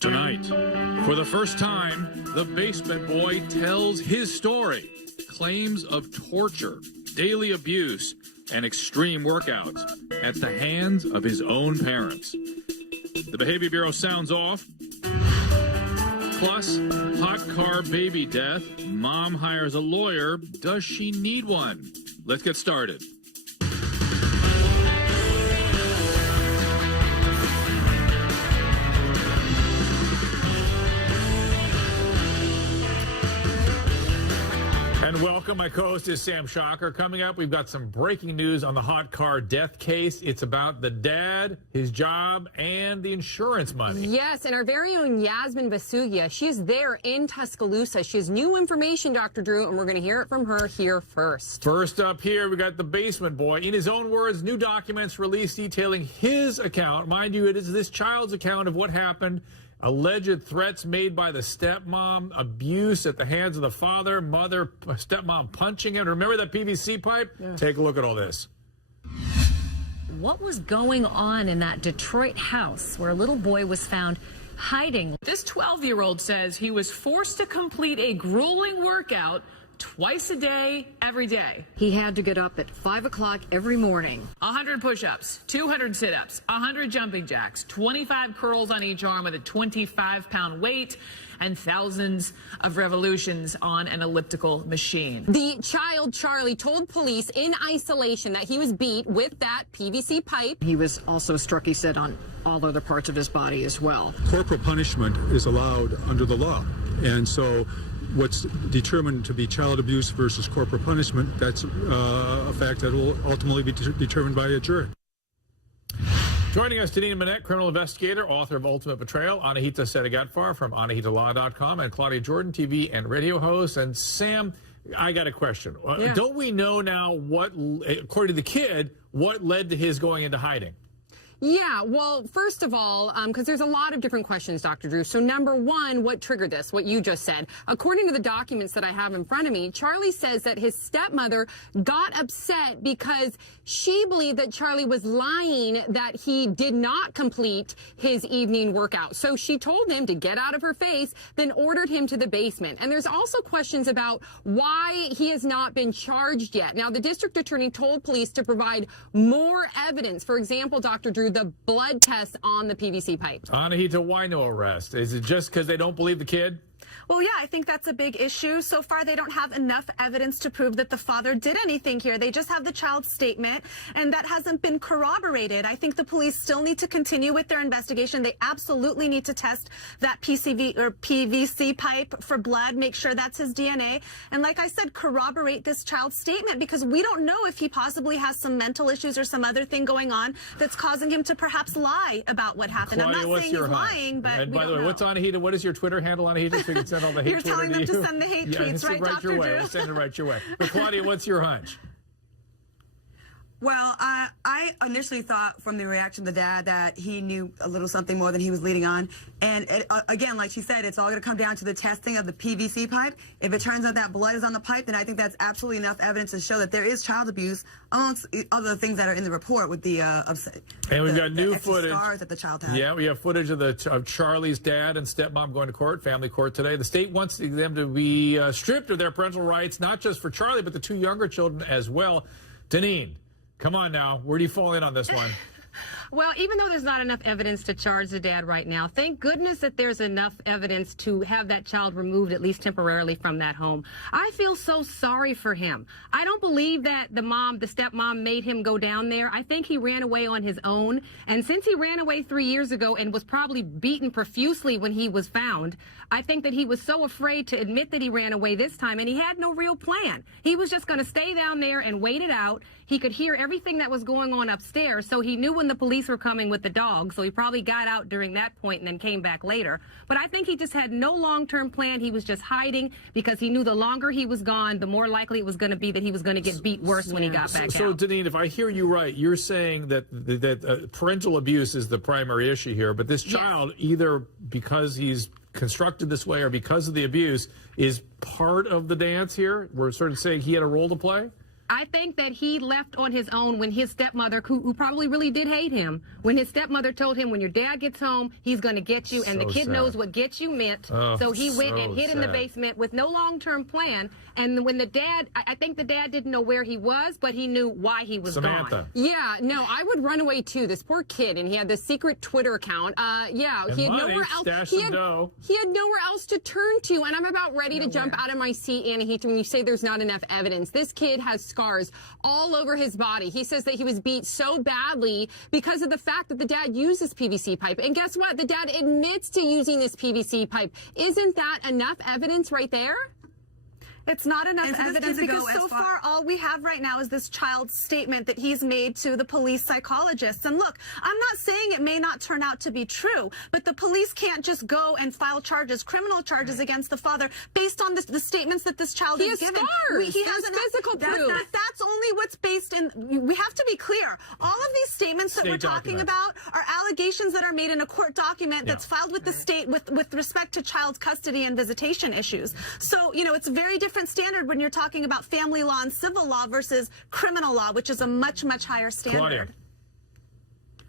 Tonight, for the first time, the basement boy tells his story. Claims of torture, daily abuse, and extreme workouts at the hands of his own parents. The Behavior Bureau sounds off. Plus, hot car baby death. Mom hires a lawyer. Does she need one? Let's get started. And welcome. My co-host is Sam Shocker. Coming up, we've got some breaking news on the hot car death case. It's about the dad, his job, and the insurance money. Yes, and our very own Yasmin Basugia, she's there in Tuscaloosa. She has new information, Dr. Drew, and we're going to hear it from her here first. First up here, we got the basement boy. In his own words, new documents released detailing his account. Mind you, it is this child's account of what happened. Alleged threats made by the stepmom, abuse at the hands of the father, mother, stepmom punching him. Remember that PVC pipe? Yeah. Take a look at all this. What was going on in that Detroit house where a little boy was found hiding? This 12-year-old says he was forced to complete a grueling workout twice a day, every day. He had to get up at 5 o'clock every morning. 100 push-ups, 200 sit-ups, 100 jumping jacks, 25 curls on each arm with a 25-pound weight, and thousands of revolutions on an elliptical machine. The child, Charlie, told police in isolation that he was beat with that PVC pipe. He was also struck, he said, on all other parts of his body as well. Corporal punishment is allowed under the law, and so what's determined to be child abuse versus corporal punishment, that's a fact that will ultimately be determined by a jury. Joining us, Danine Manette, criminal investigator, author of Ultimate Betrayal, Anahita Setigatfar from AnahitaLaw.com, and Claudia Jordan, TV and radio host. And Sam, I got a question. Yeah. Don't we know now what, according to the kid, what led to his going into hiding? Yeah, well, first of all, because there's a lot of different questions, Dr. Drew. So number one, what triggered this, what you just said? According to the documents that I have in front of me, Charlie says that his stepmother got upset because she believed that Charlie was lying that he did not complete his evening workout. So she told him to get out of her face, then ordered him to the basement. And there's also questions about why he has not been charged yet. Now, the district attorney told police to provide more evidence. For example, Dr. Drew, the blood test on the PVC pipe. Anahita, why no arrest? Is it just because they don't believe the kid? Well, yeah, I think that's a big issue. So far, they don't have enough evidence to prove that the father did anything here. They just have the child's statement, and that hasn't been corroborated. I think the police still need to continue with their investigation. They absolutely need to test that PVC pipe for blood, make sure that's his DNA. And like I said, corroborate this child's statement, because we don't know if he possibly has some mental issues or some other thing going on that's causing him to perhaps lie about what happened. Claudia, I'm not saying he's lying, but and by the way, what's Anahita? What is your Twitter handle, Anahita? So you can send all the hate You're telling them to send the hate tweets, right, Dr. Your Drew? way. We'll send it right your way. But Claudia, what's your hunch? Well, I initially thought from the reaction of the dad that he knew a little something more than he was leading on. And again, like she said, it's all going to come down to the testing of the PVC pipe. If it turns out that blood is on the pipe, then I think that's absolutely enough evidence to show that there is child abuse, amongst other things that are in the report with the and we've got new extra footage. Scars that the child had. Yeah, we have footage of Charlie's dad and stepmom going to court, family court today. The state wants them to be stripped of their parental rights, not just for Charlie, but the two younger children as well. Danine, come on now. Where do you fall in on this one? Well, even though there's not enough evidence to charge the dad right now, thank goodness that there's enough evidence to have that child removed, at least temporarily, from that home. I feel so sorry for him. I don't believe that the stepmom made him go down there. I think he ran away on his own. And since he ran away 3 years ago and was probably beaten profusely when he was found, I think that he was so afraid to admit that he ran away this time, and he had no real plan. He was just going to stay down there and wait it out. He could hear everything that was going on upstairs, so he knew when the police were coming with the dog, so he probably got out during that point and then came back later. But I think he just had no long-term plan. He was just hiding because he knew the longer he was gone, the more likely it was going to be that he was going to get beat worse when he got back out. So, Danine, if I hear you right, you're saying that parental abuse is the primary issue here, but this child, either because he's constructed this way or because of the abuse, is part of the dance here? We're sort of saying he had a role to play? I think that he left on his own when his stepmother, who probably really did hate him, when his stepmother told him, when your dad gets home, he's going to get you. And the kid knows what get you meant. So he went and hid in the basement with no long-term plan. And when the dad, I think the dad didn't know where he was, but he knew why he was gone. Yeah, no, I would run away too. This poor kid, and he had this secret Twitter account. Yeah, he had nowhere else. He had nowhere else to turn to. And I'm about ready to jump out of my seat, Anahita, when you say there's not enough evidence. This kid has scars all over his body. He says that he was beat so badly because of the fact that the dad used this PVC pipe. And guess what? The dad admits to using this PVC pipe. Isn't that enough evidence right there? It's not enough evidence because so far all we have right now is this child's statement that he's made to the police psychologists. And look, I'm not saying it may not turn out to be true, but the police can't just go and file charges, criminal charges against the father based on the statements that this child has given. He has physical proof. That's only what's based in. We have to be clear. All of these statements that we're talking about are allegations that are made in a court document that's filed with the state with respect to child custody and visitation issues. So, you know, it's very different standard when you're talking about family law and civil law versus criminal law, which is a much, much higher standard. Claudia.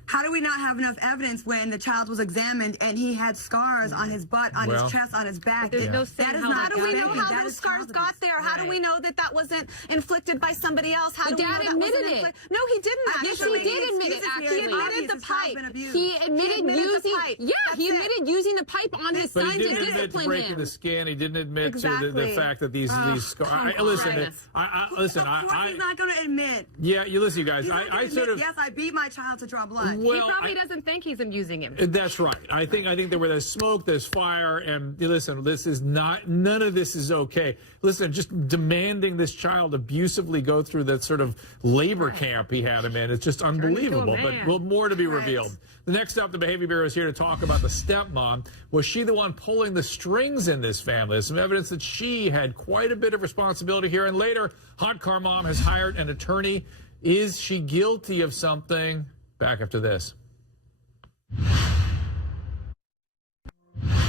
How do we not have enough evidence when the child was examined and he had scars on his butt, on his chest, on his back? There's no saying how do we know how those scars got there? How do we know that that wasn't inflicted by somebody else? How do we know that wasn't inflicted? No, he didn't actually. Yes, he did admit it, actually. He admitted the pipe. He admitted using the pipe. Yeah, he admitted using the pipe on his son to discipline him. But he didn't admit to breaking the skin. He didn't admit to the fact that these scars. Listen, He's not going to admit. Yeah, you listen, you guys. I sort of. Yes, I beat my child to draw blood. He probably doesn't think he's abusing him. That's right. I think there where there's smoke, there's fire, and listen, this is not. None of this is okay. Listen, just demanding this child abusively go through that sort of labor camp he had him in. It's just unbelievable. But more to be revealed. The next up, the Behavior Bureau is here to talk about the stepmom. Was she the one pulling the strings in this family? There's some evidence that she had quite a bit of responsibility here. And later, Hot Car Mom has hired an attorney. Is she guilty of something? Back after this.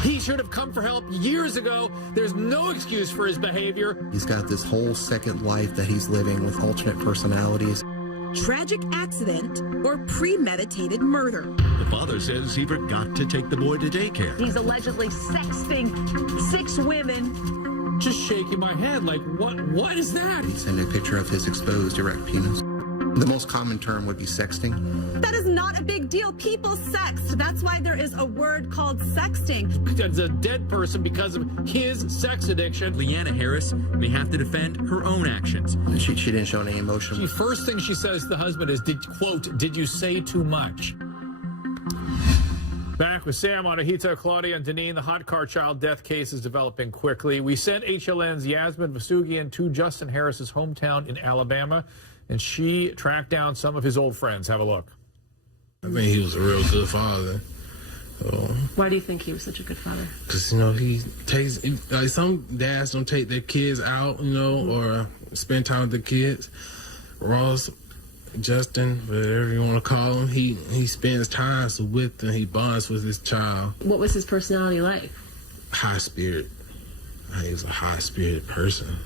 He should have come for help years ago. There's no excuse for his behavior. He's got this whole second life that he's living with alternate personalities. Tragic accident or premeditated murder. The father says he forgot to take the boy to daycare. He's allegedly sexting 6 women. Just shaking my head like, what is that? He sent a picture of his exposed erect penis. The most common term would be sexting. That is not a big deal. People sext. That's why there is a word called sexting. That's a dead person because of his sex addiction. Leanna Harris may have to defend her own actions. She didn't show any emotion. The first thing she says to the husband is, quote, did you say too much? Back with Sam, Anahita, Claudia, and Danine. The hot car child death case is developing quickly. We sent HLN's Yasmin Vasugian to Justin Harris's hometown in Alabama, and she tracked down some of his old friends. Have a look. I think he was a real good father. Why do you think he was such a good father? Because, you know, he takes, like, some dads don't take their kids out, you know, or spend time with the kids. Ross, Justin, whatever you want to call him, he spends time with and he bonds with his child. What was his personality like? High spirit. He was a high-spirited person.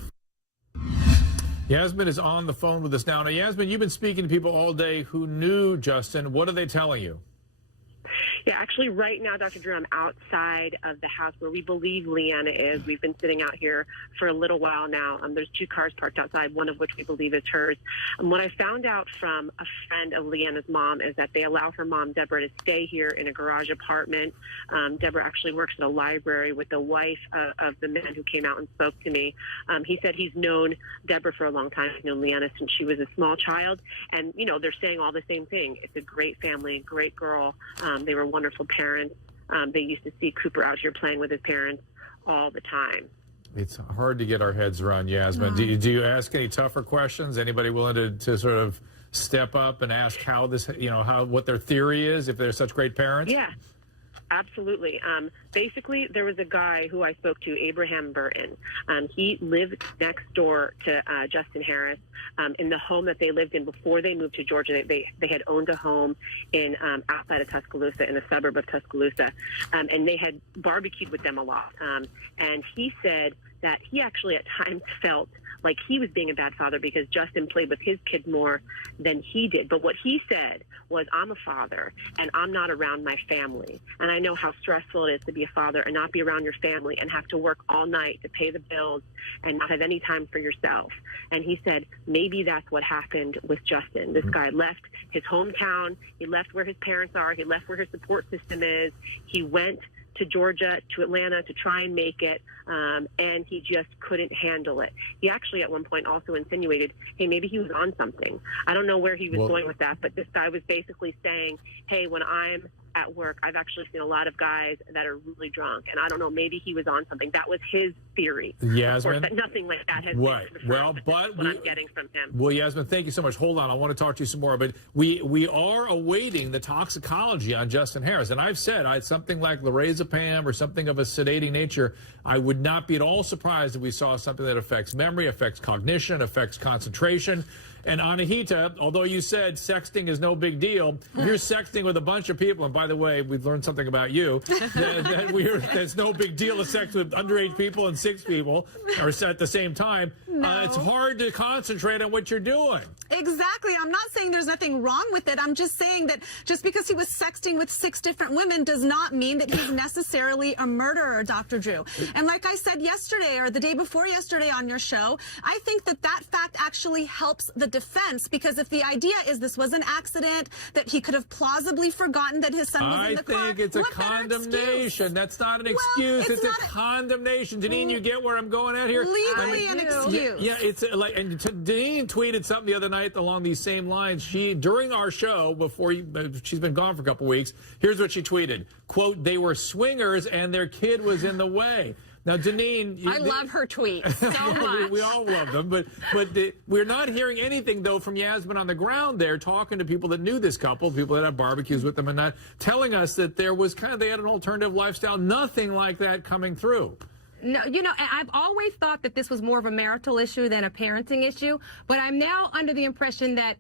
Yasmin is on the phone with us now. Now, Yasmin, you've been speaking to people all day who knew Justin. What are they telling you? Yeah, actually, right now, Dr. Drew, I'm outside of the house where we believe Leanna is. We've been sitting out here for a little while now. There's 2 cars parked outside, one of which we believe is hers. What I found out from a friend of Leanna's mom is that they allow her mom, Deborah, to stay here in a garage apartment. Deborah actually works at a library with the wife of the man who came out and spoke to me. He said he's known Deborah for a long time. He's known Leanna since she was a small child. And, you know, they're saying all the same thing. It's a great family, great girl. They were wonderful parents. They used to see Cooper out here playing with his parents all the time. It's hard to get our heads around, Yasmin. Do you ask any tougher questions? Anybody willing to sort of step up and ask how this, you know, what their theory is if they're such great parents? Yeah. Absolutely. Basically, there was a guy who I spoke to, Abraham Burton. He lived next door to Justin Harris in the home that they lived in before they moved to Georgia. They had owned a home in outside of Tuscaloosa, in a suburb of Tuscaloosa, and they had barbecued with them a lot. And he said that he actually at times felt like he was being a bad father because Justin played with his kids more than he did. But what he said was, I'm a father and I'm not around my family. And I know how stressful it is to be a father and not be around your family and have to work all night to pay the bills and not have any time for yourself. And he said, maybe that's what happened with Justin. This guy left his hometown. He left where his parents are. He left where his support system is. He went to Georgia, to Atlanta to try and make it, and he just couldn't handle it. He actually at one point also insinuated, hey, maybe he was on something. I don't know where he was going with that, but this guy was basically saying, hey, when I'm at work, I've actually seen a lot of guys that are really drunk, and I don't know, maybe he was on something. That was his theory. Yasmin, of course, that nothing like that has been confirmed, well, but but what I'm getting from him. Well, Yasmin, thank you so much. Hold on, I want to talk to you some more, but we are awaiting the toxicology on Justin Harris, and I've said something like lorazepam or something of a sedating nature. I would not be at all surprised if we saw something that affects memory, affects cognition, affects concentration. And Anahita, although you said sexting is no big deal, you're sexting with a bunch of people, and by the way, we've learned something about you, there's no big deal of sex with underage people and 6 people or at the same time. No. It's hard to concentrate on what you're doing. Exactly. I'm not saying there's nothing wrong with it. I'm just saying that just because he was sexting with 6 different women does not mean that he's necessarily a murderer, Dr. Drew. And like I said yesterday or the day before yesterday on your show, I think that that fact actually helps the defense, because if the idea is this was an accident, that he could have plausibly forgotten that his son was in the car. I think it's a condemnation. That's not an excuse. It's a condemnation. Danine, you get where I'm going at here? Legally an excuse. Yeah, it's like, and Danine tweeted something the other night along these same lines. She, during our show, she's been gone for a couple weeks, here's what she tweeted. Quote, they were swingers and their kid was in the way. Now, Danine, I love her tweets so much. We all love them, but we're not hearing anything though from Yasmin on the ground there, talking to people that knew this couple, people that had barbecues with them, and not telling us that there was they had an alternative lifestyle. Nothing like that coming through. No, I've always thought that this was more of a marital issue than a parenting issue, but I'm now under the impression that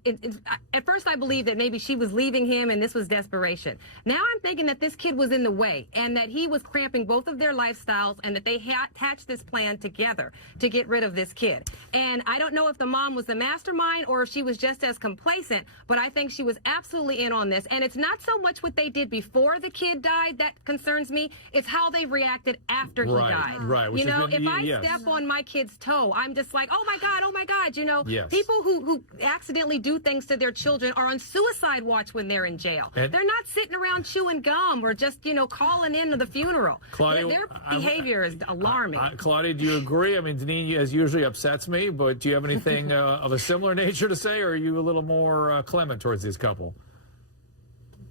at first I believed that maybe she was leaving him and this was desperation. Now I'm thinking that this kid was in the way and that he was cramping both of their lifestyles and that they hatched this plan together to get rid of this kid. And I don't know if the mom was the mastermind or if she was just as complacent, but I think she was absolutely in on this. And it's not so much what they did before the kid died that concerns me, it's how they reacted after he died. Right. If I step on my kid's toe, I'm just like, oh my God. Yes. People who accidentally do things to their children are on suicide watch when they're in jail. And they're not sitting around chewing gum or just, calling in to the funeral. Claudia, Their behavior is alarming. Claudia, do you agree? I mean, Danine, as usually, upsets me, but do you have anything of a similar nature to say, or are you a little more clement towards this couple?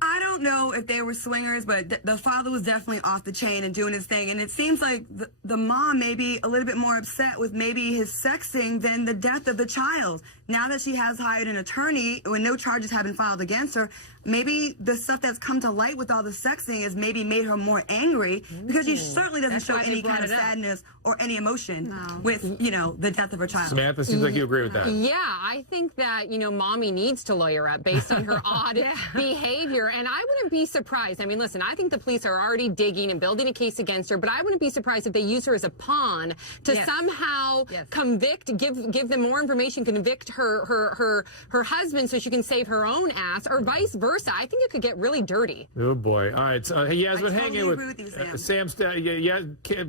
I don't know if they were swingers, but the father was definitely off the chain and doing his thing. And it seems like the mom may be a little bit more upset with maybe his sexting than the death of the child. Now that she has hired an attorney, when no charges have been filed against her, maybe the stuff that's come to light with all the sexting has maybe made her more angry, because she certainly doesn't show any kind of sadness or any emotion with, the death of her child. Samantha, seems like you agree with that. Yeah, I think that, mommy needs to lawyer up based on her odd behavior. And I wouldn't be surprised. I mean, listen, I think the police are already digging and building a case against her, but I wouldn't be surprised if they use her as a pawn to somehow convict, give them more information, convict her husband so she can save her own ass, or vice versa. I think it could get really dirty. Oh boy! All right, hey Yasmin, hang in with you, Sam.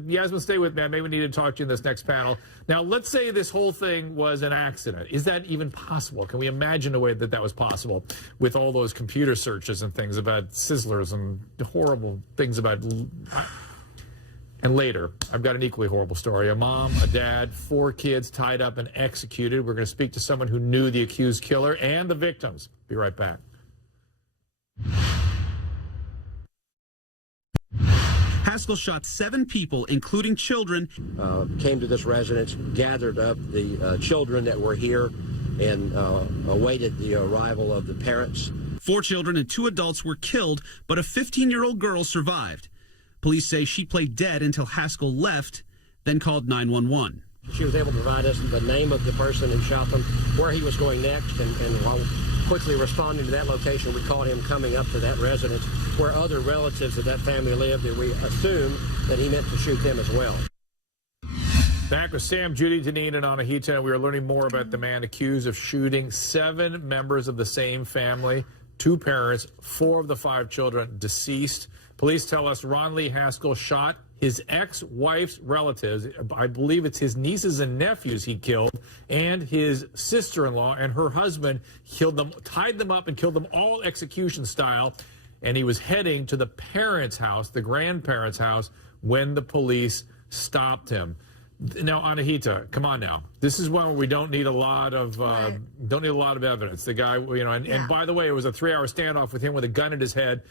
Yasmin, stay with me. I maybe need to talk to you in this next panel. Now, let's say this whole thing was an accident. Is that even possible? Can we imagine a way that was possible with all those computer searches and things about Sizzlers and horrible things about? And later, I've got an equally horrible story. A mom, a dad, 4 kids tied up and executed. We're going to speak to someone who knew the accused killer and the victims. Be right back. Haskell shot 7 people, including children. Came to this residence, gathered up the children that were here, and awaited the arrival of the parents. 4 children and 2 adults were killed, but a 15-year-old girl survived. Police say she played dead until Haskell left, then called 911. She was able to provide us the name of the person who shot them, where he was going next, and while quickly responding to that location, we caught him coming up to that residence where other relatives of that family lived, and we assumed that he meant to shoot them as well. Back with Sam, Judy, Danine, and Anahita. We are learning more about the man accused of shooting 7 members of the same family, 2 parents, 4 of the 5 children deceased. Police tell us Ron Lee Haskell shot his ex-wife's relatives. I believe it's his nieces and nephews he killed, and his sister-in-law and her husband killed them, tied them up and killed them all execution style. And he was heading to the parents' house, the grandparents' house, when the police stopped him. Now, Anahita, come on now. This is one where we don't need a lot of evidence. The guy, and by the way, it was a 3-hour standoff with him with a gun in his head,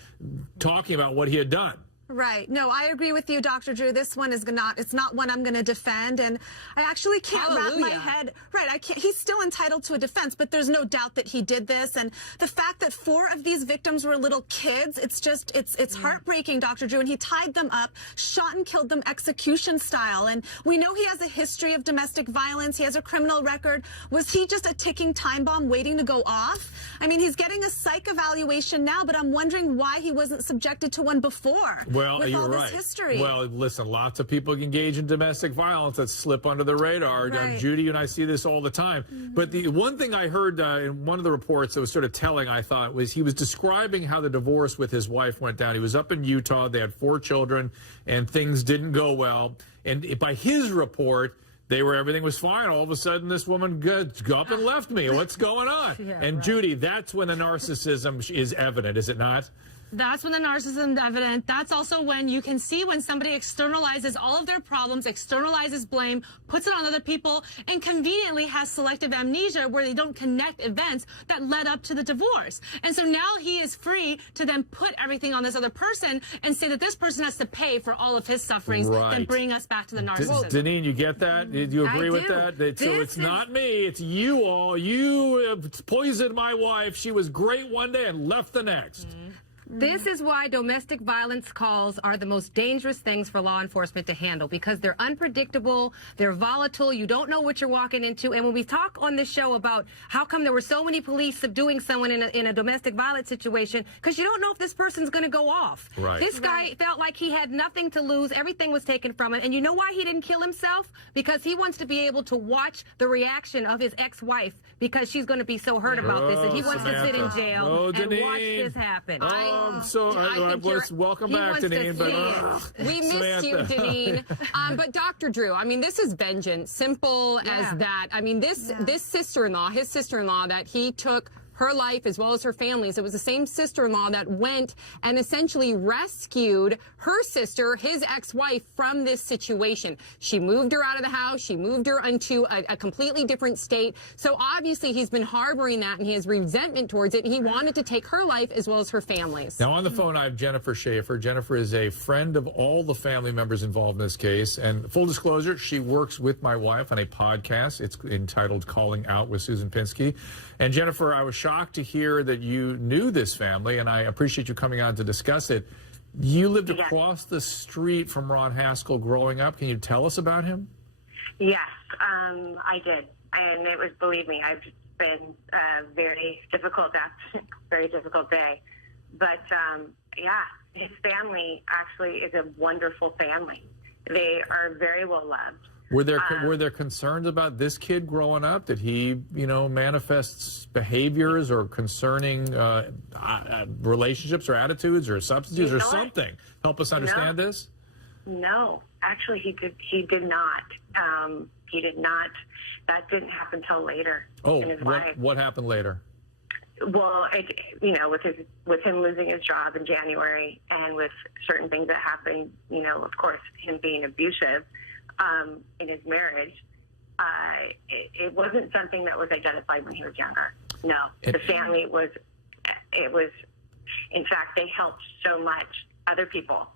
talking about what he had done. Right. No, I agree with you, Dr. Drew. This one is it's not one I'm going to defend. And I actually can't wrap my head. Right. I can't. He's still entitled to a defense, but there's no doubt that he did this. And the fact that 4 of these victims were little kids, it's heartbreaking, Dr. Drew. And he tied them up, shot and killed them execution style. And we know he has a history of domestic violence. He has a criminal record. Was he just a ticking time bomb waiting to go off? I mean, he's getting a psych evaluation now, but I'm wondering why he wasn't subjected to one before. Well, you're right. History. Well, listen, lots of people engage in domestic violence that slip under the radar. Right. Judy and I see this all the time. But the one thing I heard in one of the reports that was sort of telling, I thought, was he was describing how the divorce with his wife went down. He was up in Utah. They had 4 children, and things didn't go well. And by his report, everything was fine. All of a sudden, this woman got up and left me. What's going on? Yeah, and right. Judy, that's when the narcissism is evident, is it not? That's when the narcissism is evident. That's also when you can see when somebody externalizes all of their problems, externalizes blame, puts it on other people, and conveniently has selective amnesia where they don't connect events that led up to the divorce. And so now he is free to then put everything on this other person and say that this person has to pay for all of his sufferings and bring us back to the narcissism. Danine, you get that? Do you agree with that? So it's not me, it's you all. You poisoned my wife. She was great one day and left the next. This is why domestic violence calls are the most dangerous things for law enforcement to handle, because they're unpredictable, they're volatile, you don't know what you're walking into. And when we talk on this show about how come there were so many police subduing someone in a domestic violence situation, because you don't know if this person's going to go off. Right. This guy felt like he had nothing to lose, everything was taken from him. And you know why he didn't kill himself? Because he wants to be able to watch the reaction of his ex-wife, because she's going to be so hurt about this, and he wants to sit in jail and watch this happen. Welcome back, Danine. We missed you, Danine. But Dr. Drew, I mean, this is vengeance, simple as that. I mean, this sister-in-law, his sister-in-law, that he took her life as well as her family's. It was the same sister-in-law that went and essentially rescued her sister, his ex-wife, from this situation. She moved her out of the house. She moved her into a completely different state. So obviously he's been harboring that, and he has resentment towards it. And he wanted to take her life as well as her family's. Now on the phone, I have Jennifer Schaefer. Jennifer is a friend of all the family members involved in this case. And full disclosure, she works with my wife on a podcast. It's entitled Calling Out with Susan Pinsky. And Jennifer, I was shocked to hear that you knew this family, and I appreciate you coming on to discuss it. You lived across the street from Ron Haskell growing up. Can you tell us about him? Yes, I did. And it was, believe me, I've been a very difficult day. But, his family actually is a wonderful family. They are very well loved. Were there concerns about this kid growing up? Did he, manifests behaviors or concerning relationships or attitudes or substances or something? Help us understand this. No, actually, he did not. He did not. That didn't happen till later. Oh, in his life. What happened later? Well, with him losing his job in January, and with certain things that happened, of course, him being abusive. In his marriage, it wasn't something that was identified when he was younger. No, the family was, in fact, they helped so much other people.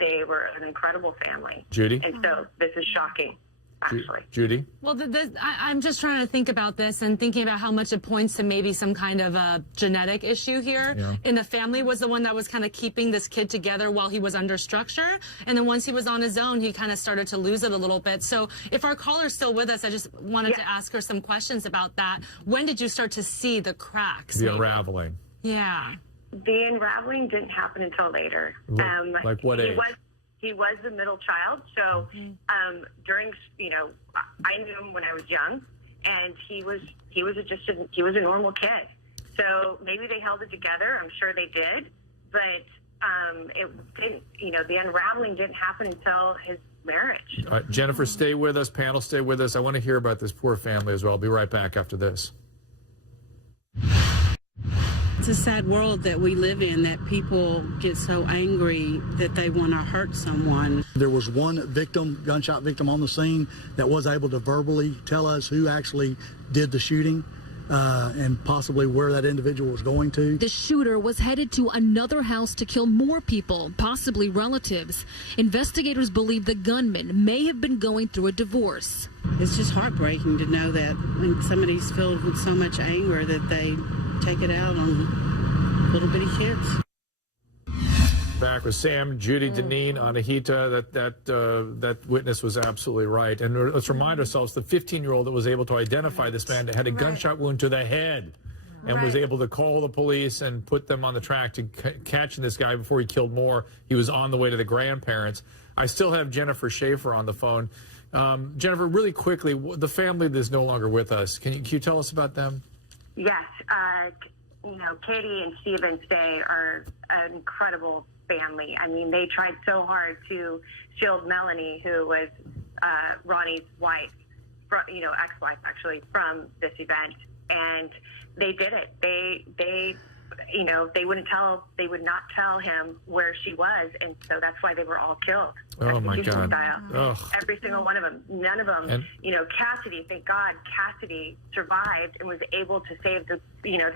They were an incredible family. Judy? And so this is shocking, actually. Judy? Well, I'm just trying to think about this and thinking about how much it points to maybe some kind of a genetic issue here. Yeah. In the family was the one that was kind of keeping this kid together while he was under structure. And then once he was on his own, he kind of started to lose it a little bit. So if our caller's still with us, I just wanted to ask her some questions about that. When did you start to see the cracks? The unraveling. Yeah. The unraveling didn't happen until later. Like what age? He was the middle child, so during, I knew him when I was young, and he was a normal kid. So maybe they held it together. I'm sure they did, but it didn't. The unraveling didn't happen until his marriage. All right, Jennifer, stay with us. Panel, stay with us. I want to hear about this poor family as well. I'll be right back after this. It's a sad world that we live in, that people get so angry that they want to hurt someone. There was one victim, gunshot victim on the scene that was able to verbally tell us who actually did the shooting and possibly where that individual was going to. The shooter was headed to another house to kill more people, possibly relatives. Investigators believe the gunman may have been going through a divorce. It's just heartbreaking to know that when somebody's filled with so much anger that they take it out on little bitty kids. Back with Sam, Judy, Danine, Anahita. That witness was absolutely right. And let's remind ourselves, the 15-year-old that was able to identify this man had a gunshot wound to the head and was able to call the police and put them on the track to catching this guy before he killed more. He was on the way to the grandparents. I still have Jennifer Schaefer on the phone. Jennifer, really quickly, the family that's no longer with us, can you tell us about them? Yes. Katie and Stephen Stay are an incredible family. I mean, they tried so hard to shield Melanie, who was Ronnie's wife, ex-wife actually, from this event, and they did it. They would not tell him where she was, and so that's why they were all killed. Oh my God! Every single one of them. None of them. Cassidy. Thank God, Cassidy survived and was able to save the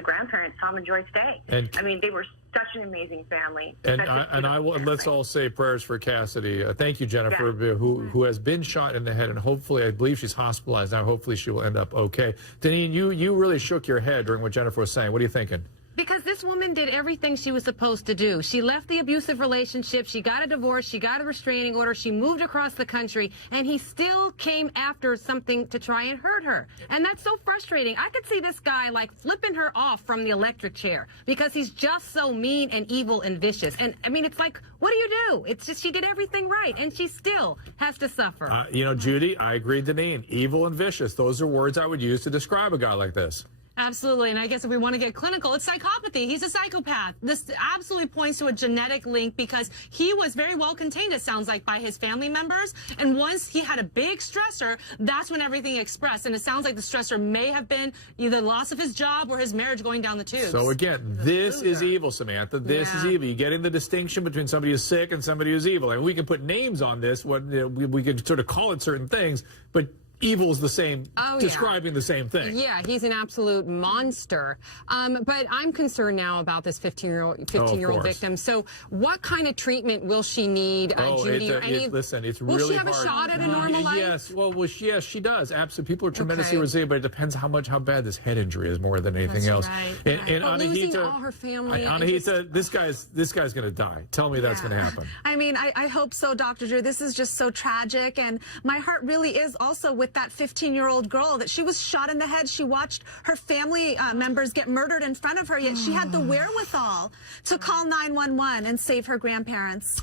grandparents, Tom and Joy Stay. I mean, they were such an amazing family. Let's all say prayers for Cassidy. Thank you, Jennifer, who has been shot in the head, and hopefully, I believe she's hospitalized now. Hopefully, she will end up okay. Danine, you really shook your head during what Jennifer was saying. What are you thinking? Because this woman did everything she was supposed to do. She left the abusive relationship, she got a divorce, she got a restraining order, she moved across the country, and he still came after something to try and hurt her. And that's so frustrating. I could see this guy like flipping her off from the electric chair because he's just so mean and evil and vicious. And I mean, it's like, what do? It's just she did everything right, and she still has to suffer. Judy, I agree, Danine. Evil and vicious. Those are words I would use to describe a guy like this. Absolutely, and I guess if we want to get clinical, it's psychopathy. He's a psychopath. This absolutely points to a genetic link because he was very well contained, it sounds like, by his family members. And once he had a big stressor, that's when everything expressed. And it sounds like the stressor may have been either loss of his job or his marriage going down the tubes. So again, this is evil, Samantha. This is evil. You're getting the distinction between somebody who's sick and somebody who's evil. And we can put names on this. We can sort of call it certain things, but evil is the same, describing the same thing. Yeah, he's an absolute monster. But I'm concerned now about this 15-year-old victim. So what kind of treatment will she need, Judy? Listen, it's will really she have hard. A shot at a normal life? Yes. Yes, she does. Absolutely. People are tremendously resilient, but it depends how bad this head injury is more than anything else. Right. And but Anahita, losing all her family. Anahita, this guy's going to die. Tell me that's going to happen. I mean, I hope so, Dr. Drew. This is just so tragic, and my heart really is also with that 15-year-old girl that she was shot in the head. She watched her family members get murdered in front of her, yet she had the wherewithal to call 911 and save her grandparents.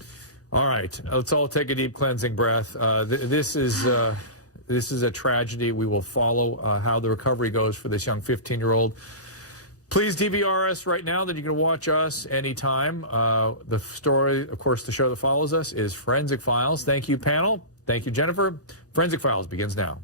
All right, let's all take a deep cleansing breath. This is a tragedy. We will follow how the recovery goes for this young 15-year-old. Please DVR us right now, that you can watch us anytime. The story, of course, the show that follows us is Forensic Files. Thank you, panel. Thank you, Jennifer. Forensic Files begins now.